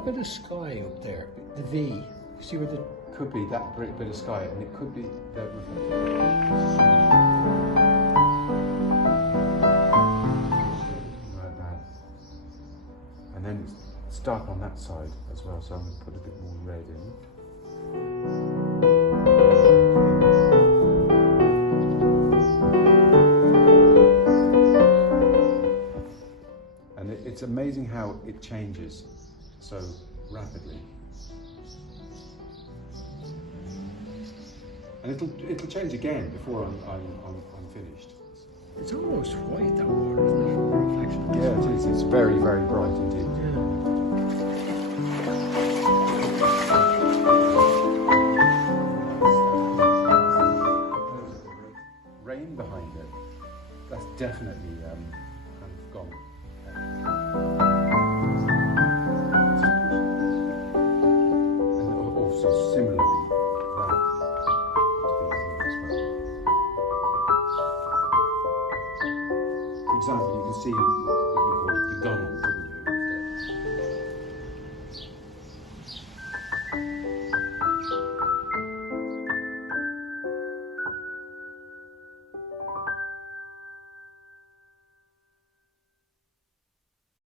that bit of sky up there, the V, see where the... Could be that bit of sky, and it could be that reflected. Like that. And then it's dark on that side as well, so I'm going to put a bit more red in. And it's amazing how it changes so rapidly. And it'll change again before I'm finished. It's almost white, that water, isn't it? The reflection. Yeah, it is. It's very, very bright indeed. Yeah. Rain behind it. That's definitely kind of gone. And also similarly. For example, you can see